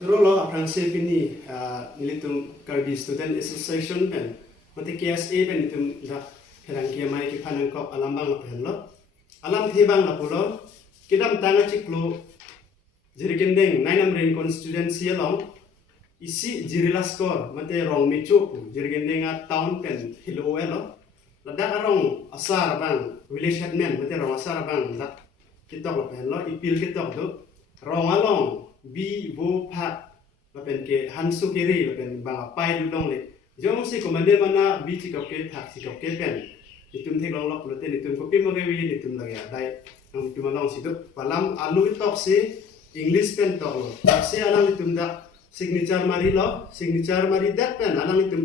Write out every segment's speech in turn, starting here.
Rolo pherangke pini nilitum Karbi Student Association pen mati KSA pen nitum da pherangke amei kepha nangkop alam bang lapen lo alam thebang lapulo kidam tanga ciklo jirigendeng nainam rain constituency along isi jirila score mate rong mechu jirigendenga town pen hilo elo ladak arong asar bang village headman mate rong asar bang lak kitok lapen lo ipil kitok do rong along bi bo pha lapen ke hansu kiri lapen bang pai du dong le jong si komande mana bi cikok ke thak cikok ke pen itum thek long lok loten itum kopi mo ke wi itum lagi dai nang itum long situ palam alu tok si English pen tok lo si alang itum da signature mari dat pen alang itum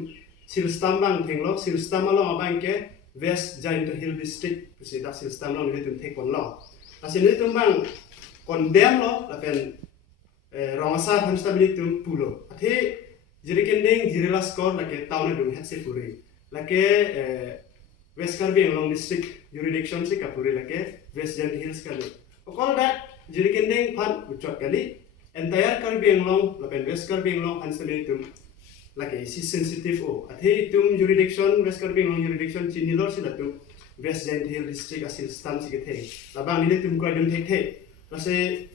silstam bang theng lo silstam along abang ke West Giant Hill District si da silstam long itum thek kon lo asin itum bang condemn lo lapen Rongasa Hamstabilitum Pulo. Ate Jirikending Jirila score like a town of Hatsipuri. Like a West Karbi Long District Jurisdiction Sikapuri, like a West Giant Hills Kali. Call that Jirikending Pan Uchot Kali, entire Karbi Long, like West Karbi Long Hamstabilitum, like a sensitive O. Ate Tum Jurisdiction, West Karbi Long Jurisdiction, Chinilor Silatum, West Giant Hill District Assistant Secretary. Labang Nilitum Quadum Take. Lase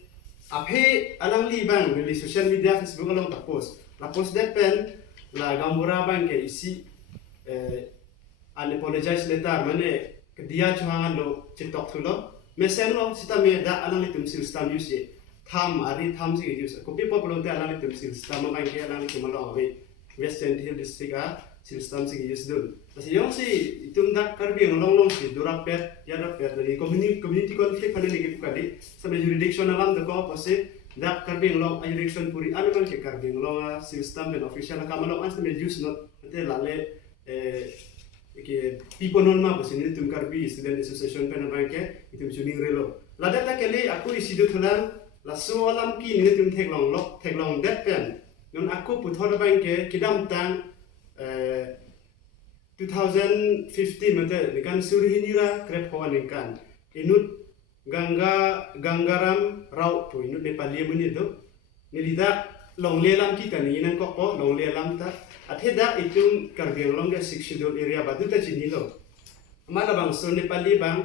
Ape alang li bang di social media Facebook along tak post. La post depen la gambura bang ke isi an apologize letter mane ke dia chuangan lo TikTok tu lo. Mesen lo sita me da alang itum sil stam use tham ari tham si use. Kopi pop lo te alang itum sil stam bang ke alang itum lo ave Western Hill District a sil stam si use dun. Kasi yung si itum dak Karbi long si durak pet ya dak pet dari community conflict pada ni kita kali sampai jurisdiction alam deko pasti dak Karbi long jurisdiction puri anu kan ke Karbi long system dan official kamalong as sampai use not nanti lale ke people non ma pasti ni tum Karbi Student Association pen apa ke itu juning relo ladak tak kali aku isi tu thulang lasu alam ki ni tum tek long dat pen non aku puthor bang ke kidam tang 2015 mate dengan suri hinira krep kawan ikan inut ganggaram rau tu inut Nepali muni tu nilida long lelam kita ni nang kokpo long lelam ta atheda itu Karbi long ke sikshidol area batu ta chinilo amala bang so Nepali bang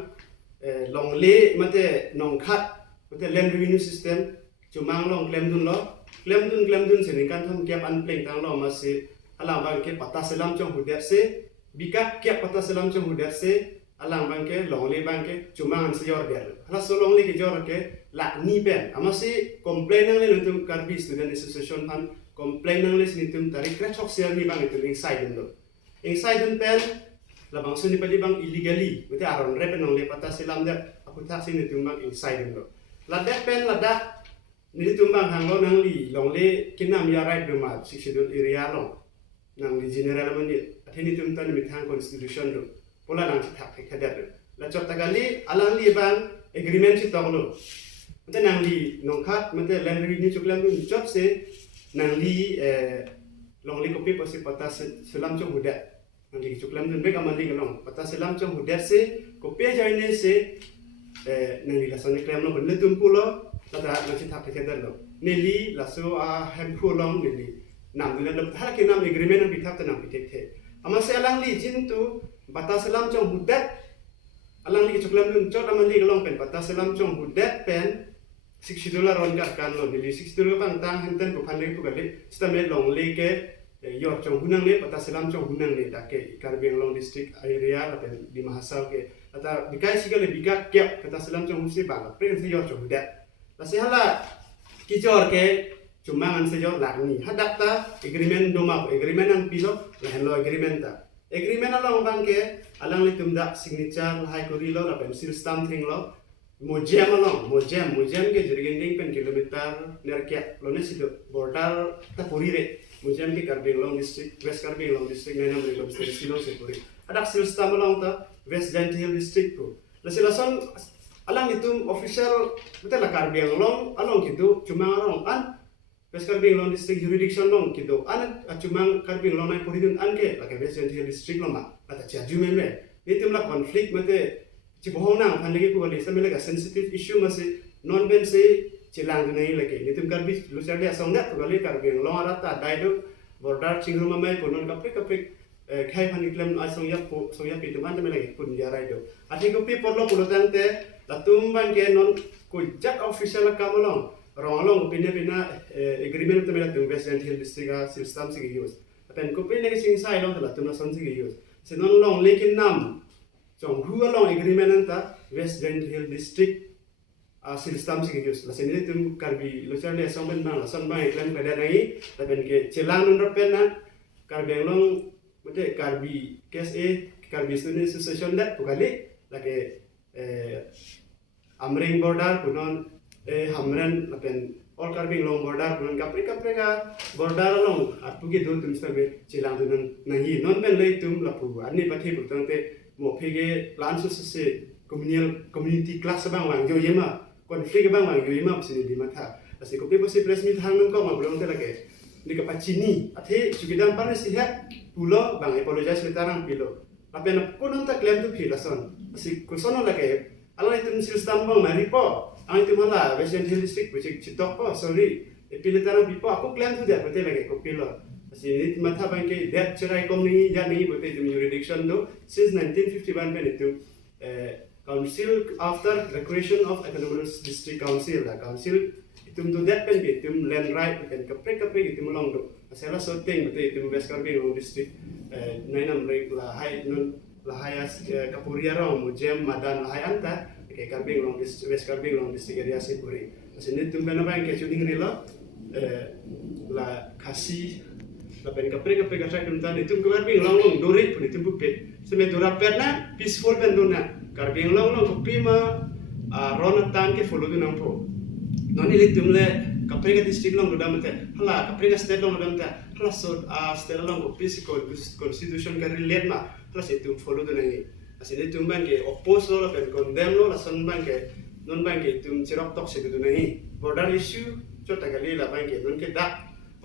long le mate nong khat mate land revenue system cumang long claim dun seningan tham kiap an pleng tang lo masih alang bang ke patah selam chong hudet se bika kiap patah selam chong hudet se alang bang ke long le bang ke cuma an seyor der hala so long le ke jor ke la ni ben amasi complain nang le nutum Karbi Student Association pan complain nang le sinitum tarik krachok siar ni bang itu inside dun pen la bang so ni pali bang illegally bete aron repen nang le patah selam der aku tak sinitum bang inside dun la det pen la da ni tumbang hanglo nang li long le kinam ya right do ma siksidul area long nang di general mandi atheni tum tan mithang constitution do pola nang thak khadat la chot tagali alang li bang agreement chi tonglo mate nang li nongkhat mate land revenue chuklam dun chot se nang li long li kopi pasi pata selam chong hudat nang li chuklam dun bek amali galong pata selam chong hudat se kopi jaine se nang li lason klam lo bende tumpulo tata nang chi thak khadat lo neli laso a hempu long neli nam dun lo thak ke nam agreement nang bithak tanang bitek the amase alang li jin tu pata selam chong hudat alang li chuklam dun chot amali galong pen pata selam chong hudat pen $60 ron kan lo neli $60 bang tang henten ko phanle pu gale stame long le ke yor chong hunang le pata selam chong hunang le dake Karbi long district area la pen di mahasal ke ata bikai sigale bika kyap pata selam chong husi bang pre se yor chong hudat la se hala kijor ke cuma ngan sejor lagni hadak ta agreement doma agreement ang pilo lahen lo agreement ta agreement along bang ke alang litum da signature high korilo la pen seal stamp thing lo mojam ke jerigending pen kilometer nerkia lo ne situ border ta puri re mojam ke Karbi long district West Karbi long district nenam re lo silo se puri hadak seal stamp along ta West Giant Hill District ko la silason alang litum official betul la Karbi long along gitu cuma along an West Karbi long district jurisdiction long gitu an cuma Karbi long nai poridun an ke la West Giant Hill District long ma ata chaju meme nitum la conflict mate cibohong nang pandegi ko wali samela ka sensitive issue masih non ben se cilang tu nai lagi ni tum karbi lu cari asong dah tu kali karbi long arata dai do border cingrum amei punon kaprik khai paniklam asong ya pitum ante lagi pun jarai do ati kopi porlo pulutan te latum bang ke non kujak official kamalong rongalong pina agreement tu mela tum West Hill District system sigi use apen kopi negi sing sai long latum na son sigi use senon long lekin nam chong hua long agreement anta West Hill District system sigi use la sini tum karbi lo charle asong ben bang son bang iklan pada nai apen ke celang non rapen na karbi long betul karbi KSA karbi student association dah pukali lagi amring border punon hamren lapen all karbi long border punon kapri ka border long atu ke dul tum sabe cilang tu nahi non ben lei tum lapu ani pathi putang te mo phege plan su se community class bang wang jo yema konflik bang wang jo yema sini di mata asi ko pe posi press meet hang ko ma belum te lagi ni ka pacini athe sugidang pan sihat pulo bang apologize letarang pilo apen kunon ta claim tu philason asi kusono lagi ala itu system bang mari po ang itu mala West Hill District project citok po sorry piletarang pipo aku claim tu dia betul lagi ko pilo asi ni mata bang ke that cerai komni jani betul itu jurisdiction do since 1951 ben itu council after the creation of autonomous district council la council itum tu that pen itum land right pen kapre itum long do asala soting betul itum West Karbing district nainam la hai non la hayas kapuria ro mujem madan la hai anta ke Karbing long West Karbing long district area sipuri asini itum ben apa ke chuning rilo la kasi la pen kapre ka kuntan itum Karbing long dorit pun itum pupe seme dorapet na peaceful ben dona Karbing long kopi ma ronatan ke follow du nampo noni litum le kapre district long dodam te hala kapre state long dodam te hala so state long kopi si constitution ka relate ma hala situm follow du nani asini tum ban ke oppose lo pen condemn lo la son ban ke non ban ke tum chirok tok se du nani border issue chota kali la ban ke non ke da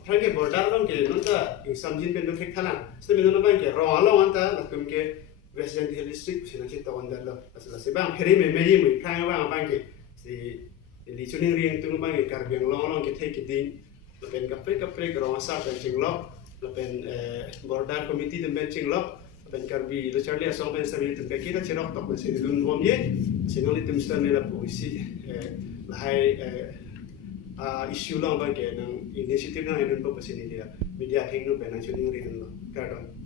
prange border long ke non ta samjin pen do thek thalang ste non ban ke ro long anta la tum ke West Hill District sina chita wanda lo asala se bang pheri me yi mu khang bang ke si li chuning rieng tung bang ke Karbing long ke thek ding la pen kapre ro sa pen ching lo la pen border committee tum ben ching lo pen karbi lo charlie asong pen sabi tum ke kita chirok tok se dun bom ye sino li tum stan la polisi la hai issue long bang ke nang initiative na idun po pasini dia media thing no pen chuning rieng lo kadon